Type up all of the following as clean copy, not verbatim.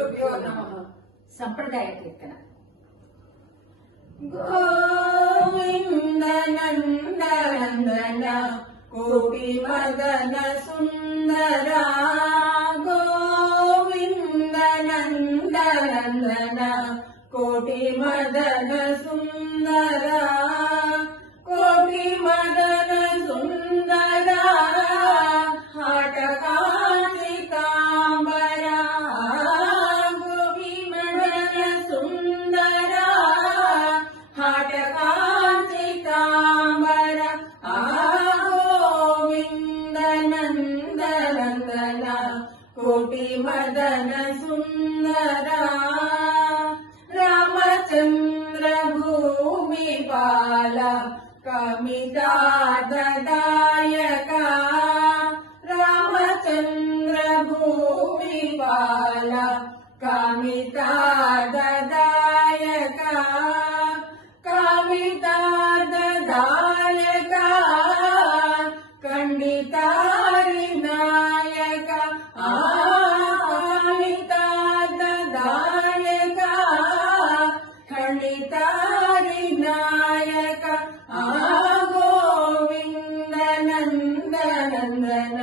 శ్రీగురుభ్యో నమః. సంప్రదాయ కీర్తన. గోవింద నందనందన కోటి మదన సుందర, గోవింద నందనందన కోటి మదన సుందర, కోటి మదన సుందర హఠకాంతికాంబర, కోటి మదన సుందర హఠకాంతికాంబర, గోవింద నందనందన కోటి మదన సుందర, రామచంద్ర భూమిపాల కమితాదాయక, రామచంద్ర భూమిపాల కమితాదాయక, కమితాదాయక ఖండితారి నాయక, కమితాదాయక ఖండితారి నాయక, గోవింద నందనందన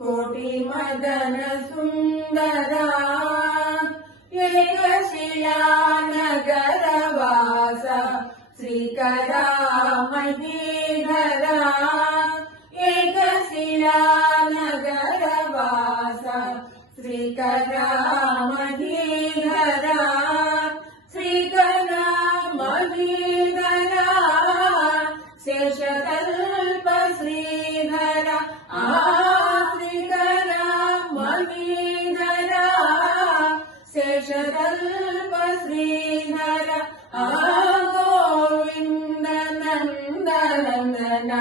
కోటి మదన సుందర, ఏకశిలానగర వాస శ్రీకరా మహీధర, ఏకశిలానగర వాస శ్రీకరా మహీధర, శ్రీకరా మహీధర శేషకల్ప శ్రీధర, శ్రీకరా మహీధర శేషకల్ప శ్రీధర, గోవింద నందనందన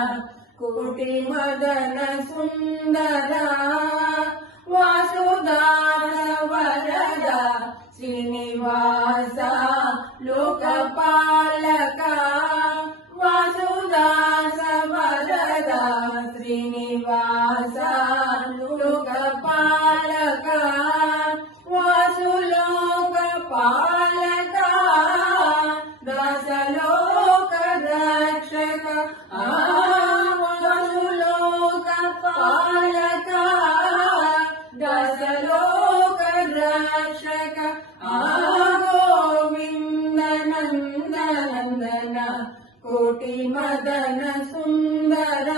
కోటి మదన సుందర, వాసుదాన వరద శ్రీనివాస లోకపాలక, వాసుదాస వరద శ్రీనివాస లోకపాలక, వాసులోకపాలక దాసలోక రక్షక, వాసులోకపాలక దాసలోక రక్షక, గోవింద నందనందన కోటి మదన సుందర,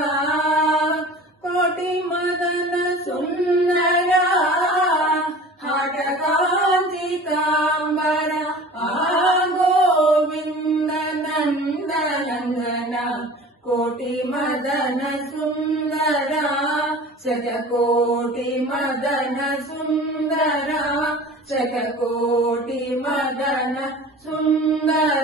కోటి మదన సుందర హఠకాంతికాంబర, గోవింద నందనందన కోటి మదన సుందర, శతకోటి మదన సుందర, శతకోటి మదన సుందర.